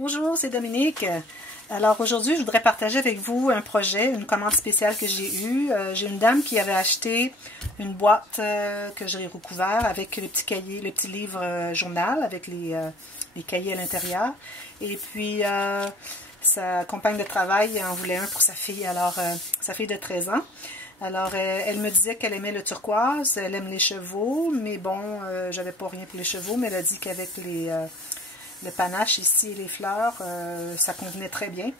Bonjour, c'est Dominique. Alors aujourd'hui, je voudrais partager avec vous un projet, une commande spéciale que j'ai eue. J'ai une dame qui avait acheté une boîte que j'ai recouvert avec les petits cahiers, les petits livres journal avec les cahiers à l'intérieur. Et puis sa compagne de travail en voulait un pour sa fille, alors sa fille de 13 ans. Alors, elle me disait qu'elle aimait le turquoise, elle aime les chevaux, mais bon, j'avais pas rien pour les chevaux, mais elle a dit qu'avec le panache ici et les fleurs, ça convenait très bien.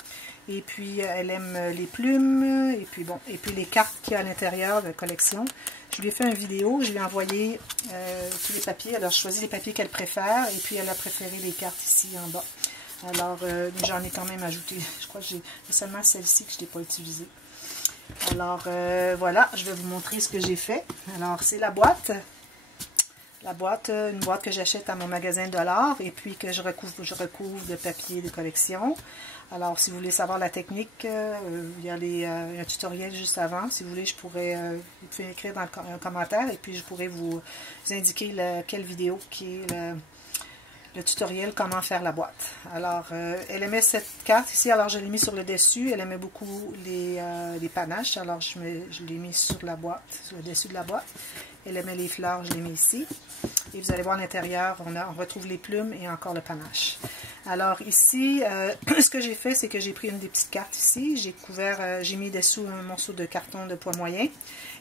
Et puis, elle aime les plumes, et puis bon, et puis les cartes qu'il y a à l'intérieur de la collection. Je lui ai fait une vidéo, je lui ai envoyé tous les papiers. Alors, je choisis les papiers qu'elle préfère, et puis elle a préféré les cartes ici en bas. Alors, j'en ai quand même ajouté, je crois que j'ai seulement celle-ci que je n'ai pas utilisée. Alors, voilà, je vais vous montrer ce que j'ai fait. Alors, c'est la boîte. La boîte, une boîte que j'achète à mon magasin de l'art et puis que je recouvre de papier de collection. Alors, si vous voulez savoir la technique, il y a un tutoriel juste avant. Si vous voulez, vous pouvez écrire dans un commentaire et puis je pourrais vous indiquer quelle vidéo qui est le tutoriel comment faire la boîte. Alors, elle aimait cette carte ici, alors je l'ai mis sur le dessus. Elle aimait beaucoup les panaches, alors je l'ai mis sur la boîte, sur le dessus de la boîte. Elle aimait les fleurs, je l'ai mis ici. Et vous allez voir à l'intérieur, on retrouve les plumes et encore le panache. Alors ici, ce que j'ai fait, c'est que j'ai pris une des petites cartes ici. J'ai mis dessous un morceau de carton de poids moyen.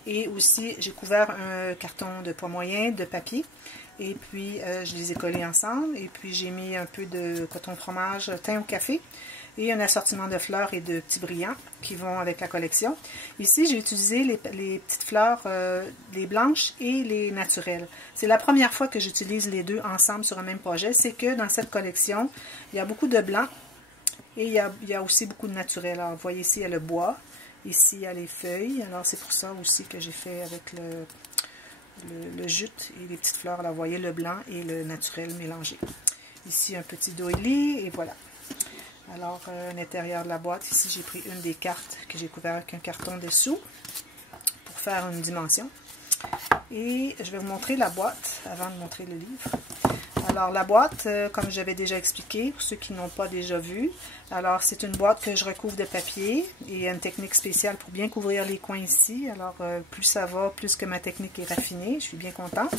Et aussi, j'ai couvert un carton de poids moyen de papier. Et puis, je les ai collés ensemble. Et puis, j'ai mis un peu de coton fromage teint au café. Et un assortiment de fleurs et de petits brillants qui vont avec la collection. Ici, j'ai utilisé les petites fleurs, les blanches et les naturelles. C'est la première fois que j'utilise les deux ensemble sur un même projet. C'est que dans cette collection, il y a beaucoup de blanc et il y a aussi beaucoup de naturel. Alors, vous voyez ici, il y a le bois. Ici, il y a les feuilles. Alors, c'est pour ça aussi que j'ai fait avec le jute et les petites fleurs. Là, vous voyez le blanc et le naturel mélangés. Ici, un petit doily et voilà. Alors, à l'intérieur de la boîte, ici, j'ai pris une des cartes que j'ai couvert avec un carton dessous pour faire une dimension. Et je vais vous montrer la boîte avant de montrer le livre. Alors, la boîte, comme j'avais déjà expliqué, pour ceux qui n'ont pas déjà vu, alors c'est une boîte que je recouvre de papier et il y a une technique spéciale pour bien couvrir les coins ici. Alors, plus ça va, plus que ma technique est raffinée. Je suis bien contente.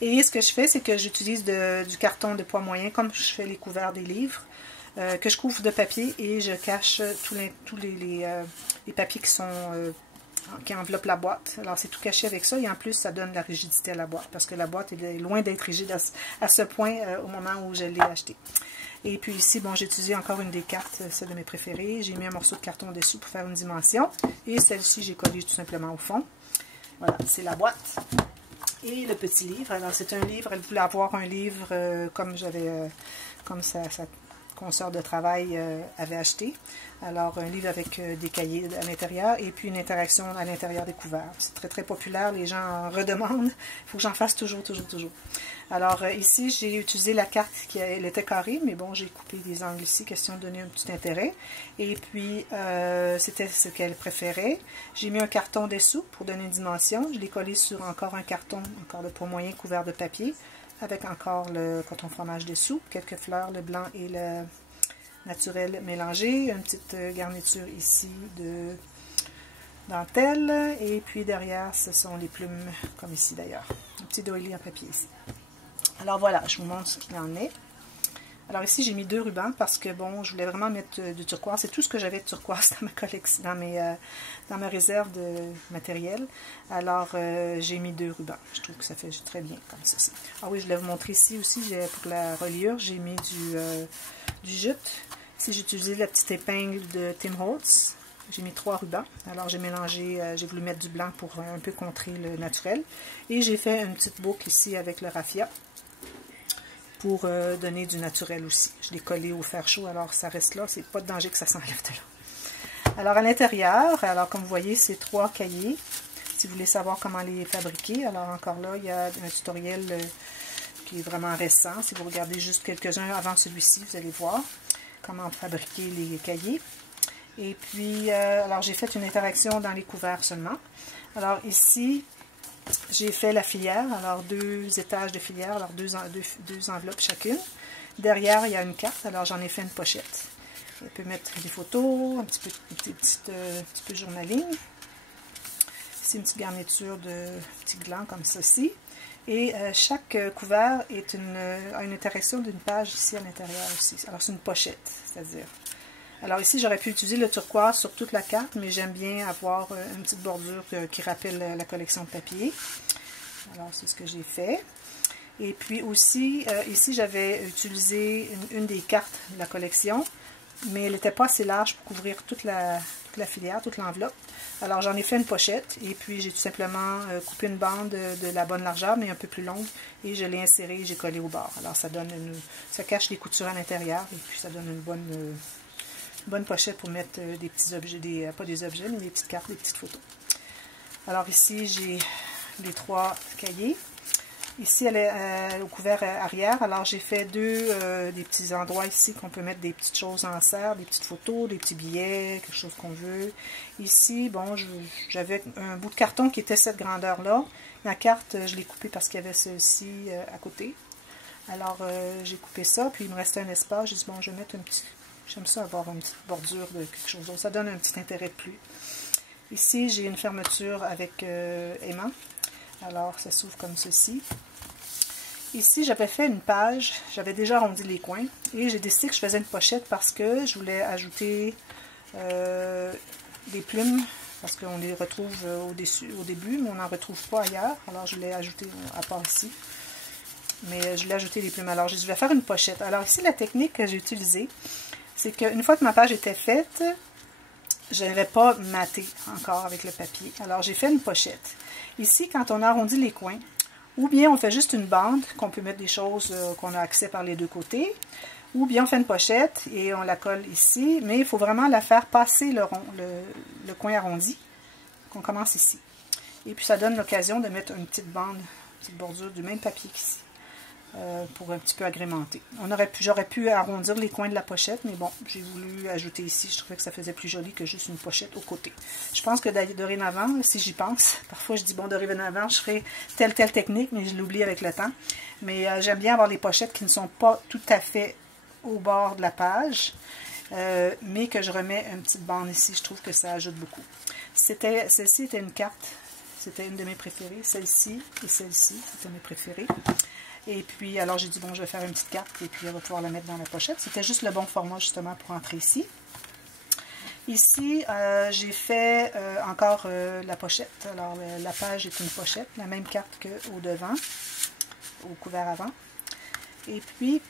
Et ce que je fais, c'est que j'utilise du carton de poids moyen, comme je fais les couverts des livres. Que je couvre de papier et je cache tous les papiers qui enveloppent la boîte. Alors, c'est tout caché avec ça et en plus, ça donne de la rigidité à la boîte parce que la boîte est loin d'être rigide à ce point au moment où je l'ai achetée. Et puis ici, bon, j'ai utilisé encore une des cartes, celle de mes préférées. J'ai mis un morceau de carton dessous pour faire une dimension et celle-ci, j'ai collé tout simplement au fond. Voilà, c'est la boîte. Et le petit livre. Alors, c'est un livre, elle voulait avoir un livre comme sa consoeur de travail avait acheté. Alors, un livre avec des cahiers à l'intérieur et puis une interaction à l'intérieur des couverts. C'est très, très populaire. Les gens en redemandent. Il faut que j'en fasse toujours. Alors, ici, j'ai utilisé la carte elle était carrée, mais bon, j'ai coupé des angles ici, question de donner un petit intérêt. Et puis, c'était ce qu'elle préférait. J'ai mis un carton dessous pour donner une dimension. Je l'ai collé sur encore un carton, encore de poids moyen couvert de papier, avec encore le coton fromage dessous, quelques fleurs, le blanc et le naturel mélangés, une petite garniture ici de dentelle, et puis derrière, ce sont les plumes, comme ici d'ailleurs. Un petit doily en papier ici. Alors voilà, je vous montre ce qu'il en est. Alors ici, j'ai mis 2 rubans parce que, bon, je voulais vraiment mettre du turquoise. C'est tout ce que j'avais de turquoise dans ma collection, dans ma réserve de matériel. Alors, j'ai mis 2 rubans. Je trouve que ça fait très bien comme ceci. Ah oui, je voulais vous montrer ici aussi, pour la reliure, j'ai mis du jute. Ici, j'ai utilisé la petite épingle de Tim Holtz. J'ai mis 3 rubans. Alors, j'ai mélangé, j'ai voulu mettre du blanc pour un peu contrer le naturel. Et j'ai fait une petite boucle ici avec le raffia pour donner du naturel aussi. Je l'ai collé au fer chaud, alors ça reste là. C'est pas de danger que ça s'enlève de là. Alors, à l'intérieur, alors comme vous voyez, c'est 3 cahiers. Si vous voulez savoir comment les fabriquer, alors encore là, il y a un tutoriel qui est vraiment récent. Si vous regardez juste quelques-uns avant celui-ci, vous allez voir comment fabriquer les cahiers. Et puis, alors j'ai fait une interaction dans les couverts seulement. Alors ici, j'ai fait la filière, alors 2 étages de filière, alors deux enveloppes chacune. Derrière, il y a une carte, alors j'en ai fait une pochette. On peut mettre des photos, un petit peu journaling. Ici, une petite garniture de petits glands comme ceci. Et chaque couvert a une interaction d'une page ici à l'intérieur aussi. Alors, c'est une pochette, c'est-à-dire. Alors ici, j'aurais pu utiliser le turquoise sur toute la carte, mais j'aime bien avoir une petite bordure qui rappelle la collection de papier. Alors, c'est ce que j'ai fait. Et puis aussi, ici, j'avais utilisé une des cartes de la collection, mais elle n'était pas assez large pour couvrir toute la filière, toute l'enveloppe. Alors, j'en ai fait une pochette, et puis j'ai tout simplement coupé une bande de la bonne largeur, mais un peu plus longue, et je l'ai insérée et j'ai collé au bord. Alors, ça cache les coutures à l'intérieur, et puis ça donne une bonne pochette pour mettre des petits objets, pas des objets, mais des petites cartes, des petites photos. Alors ici, j'ai les 3 cahiers. Ici, elle est au couvert arrière. Alors, j'ai fait des petits endroits ici qu'on peut mettre des petites choses en serre, des petites photos, des petits billets, quelque chose qu'on veut. Ici, bon, j'avais un bout de carton qui était cette grandeur-là. La carte, je l'ai coupée parce qu'il y avait ceci à côté. Alors, j'ai coupé ça, puis il me restait un espace. J'ai dit, bon, je vais mettre un petit... J'aime ça avoir une petite bordure de quelque chose d'autre. Ça donne un petit intérêt de plus. Ici, j'ai une fermeture avec aimant. Alors, ça s'ouvre comme ceci. Ici, j'avais fait une page. J'avais déjà arrondi les coins. Et j'ai décidé que je faisais une pochette parce que je voulais ajouter des plumes. Parce qu'on les retrouve au début, mais on n'en retrouve pas ailleurs. Alors, je l'ai ajouté à part ici. Mais je voulais ajouter des plumes. Alors, je vais faire une pochette. Alors, ici, la technique que j'ai utilisée, c'est qu'une fois que ma page était faite, je n'avais pas maté encore avec le papier. Alors, j'ai fait une pochette. Ici, quand on arrondit les coins, ou bien on fait juste une bande, qu'on peut mettre des choses qu'on a accès par les deux côtés, ou bien on fait une pochette et on la colle ici, mais il faut vraiment la faire passer le coin arrondi, qu'on commence ici. Et puis, ça donne l'occasion de mettre une petite bande, une petite bordure du même papier qu'ici. Pour un petit peu agrémenter. J'aurais pu arrondir les coins de la pochette, mais bon, j'ai voulu ajouter ici. Je trouvais que ça faisait plus joli que juste une pochette au côté. Je pense que dorénavant, si j'y pense, parfois je dis, bon, dorénavant, je ferai telle technique, mais je l'oublie avec le temps. Mais j'aime bien avoir les pochettes qui ne sont pas tout à fait au bord de la page, mais que je remets une petite bande ici. Je trouve que ça ajoute beaucoup. Celle-ci était une carte. C'était une de mes préférées. Celle-ci et celle-ci, c'était mes préférées. Et puis, alors j'ai dit, bon, je vais faire une petite carte et puis on va pouvoir la mettre dans la pochette. C'était juste le bon format, justement, pour entrer ici. Ici, j'ai fait encore la pochette. Alors, la page est une pochette, la même carte qu'au devant, au couvert avant. Et puis,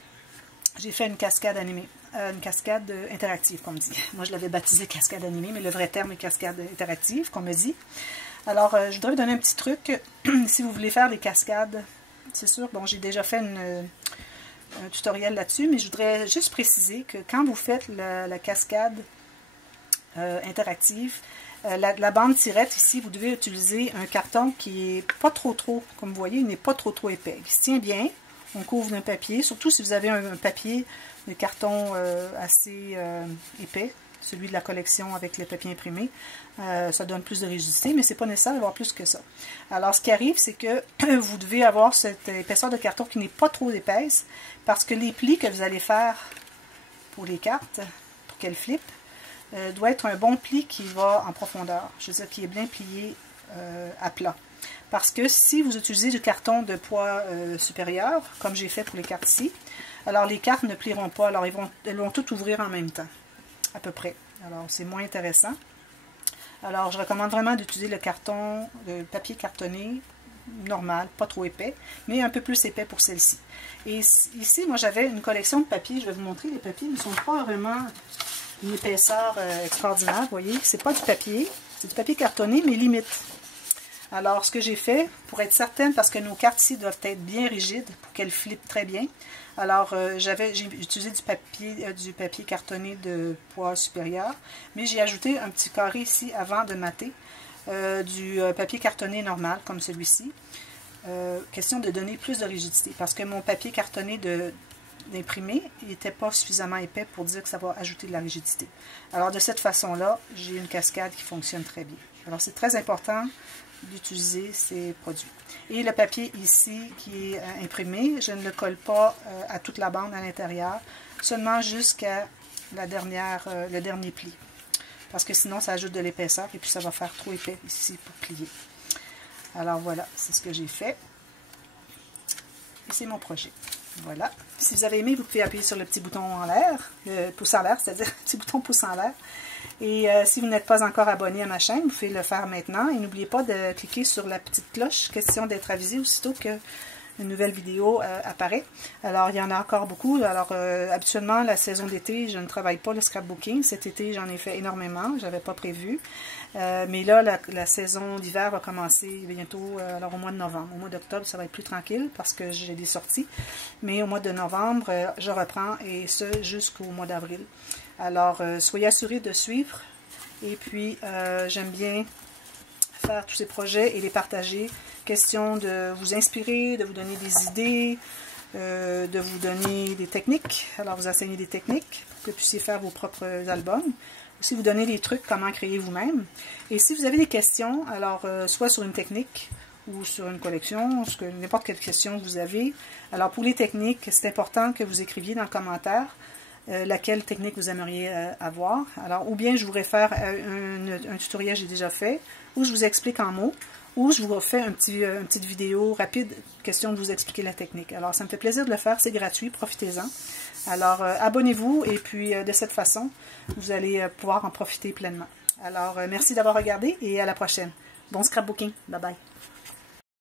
j'ai fait une cascade animée, une cascade interactive, comme dit. Moi, je l'avais baptisée cascade animée, mais le vrai terme est cascade interactive, qu'on me dit. Alors, je voudrais vous donner un petit truc. Si vous voulez faire des cascades, c'est sûr, bon, j'ai déjà fait un tutoriel là-dessus, mais je voudrais juste préciser que quand vous faites la cascade interactive, la bande tirette ici, vous devez utiliser un carton qui est pas trop, comme vous voyez, il n'est pas trop épais. Il se tient bien, on couvre d'un papier, surtout si vous avez un papier de carton assez épais, celui de la collection avec les papiers imprimés, ça donne plus de rigidité, mais c'est pas nécessaire d'avoir plus que ça. Alors, ce qui arrive, c'est que vous devez avoir cette épaisseur de carton qui n'est pas trop épaisse, parce que les plis que vous allez faire pour les cartes, pour qu'elles flippent, doit être un bon pli qui va en profondeur, je veux dire qui est bien plié à plat. Parce que si vous utilisez du carton de poids supérieur, comme j'ai fait pour les cartes ici, alors les cartes ne plieront pas, alors elles vont toutes ouvrir en même temps, à peu près. Alors c'est moins intéressant. Alors je recommande vraiment d'utiliser le papier cartonné normal, pas trop épais, mais un peu plus épais pour celle-ci. Et ici, moi j'avais une collection de papiers, je vais vous montrer, les papiers ne sont pas vraiment une épaisseur extraordinaire, vous voyez, c'est pas du papier, c'est du papier cartonné, mais limite. Alors, ce que j'ai fait, pour être certaine, parce que nos cartes ici doivent être bien rigides, pour qu'elles flippent très bien, alors j'ai utilisé du papier cartonné de poids supérieur, mais j'ai ajouté un petit carré ici avant de mater, du papier cartonné normal, comme celui-ci. Question de donner plus de rigidité, parce que mon papier cartonné d'imprimé, il n'était pas suffisamment épais pour dire que ça va ajouter de la rigidité. Alors, de cette façon-là, j'ai une cascade qui fonctionne très bien. Alors, c'est très important d'utiliser ces produits. Et le papier ici qui est imprimé, je ne le colle pas à toute la bande à l'intérieur, seulement jusqu'à le dernier pli. Parce que sinon, ça ajoute de l'épaisseur et puis ça va faire trop épais ici pour plier. Alors voilà, c'est ce que j'ai fait. Et c'est mon projet. Voilà. Si vous avez aimé, vous pouvez appuyer sur le petit bouton en l'air, le pouce en l'air, c'est-à-dire le petit bouton pouce en l'air. Et si vous n'êtes pas encore abonné à ma chaîne, vous pouvez le faire maintenant. Et n'oubliez pas de cliquer sur la petite cloche, question d'être avisé aussitôt que une nouvelle vidéo apparaît. Alors, il y en a encore beaucoup. Alors, habituellement, la saison d'été, je ne travaille pas le scrapbooking. Cet été, j'en ai fait énormément. Je n'avais pas prévu. Mais là, la saison d'hiver va commencer bientôt, alors au mois de novembre. Au mois d'octobre, ça va être plus tranquille parce que j'ai des sorties. Mais au mois de novembre, je reprends et ce jusqu'au mois d'avril. Alors, soyez assurés de suivre. Et puis, j'aime bien faire tous ces projets et les partager. Question de vous inspirer, de vous donner des idées, de vous donner des techniques. Alors, vous enseigner des techniques pour que vous puissiez faire vos propres albums. Aussi, vous donner des trucs, comment créer vous-même. Et si vous avez des questions, alors, soit sur une technique ou sur une collection, n'importe quelle question que vous avez. Alors, pour les techniques, c'est important que vous écriviez dans le commentaire laquelle technique vous aimeriez avoir. Alors, ou bien je vous réfère à un tutoriel que j'ai déjà fait, ou je vous explique en mots, ou je vous refais une petite vidéo rapide, question de vous expliquer la technique. Alors, ça me fait plaisir de le faire, c'est gratuit, profitez-en. Alors, abonnez-vous, et puis de cette façon, vous allez pouvoir en profiter pleinement. Alors, merci d'avoir regardé, et à la prochaine. Bon scrapbooking, bye bye.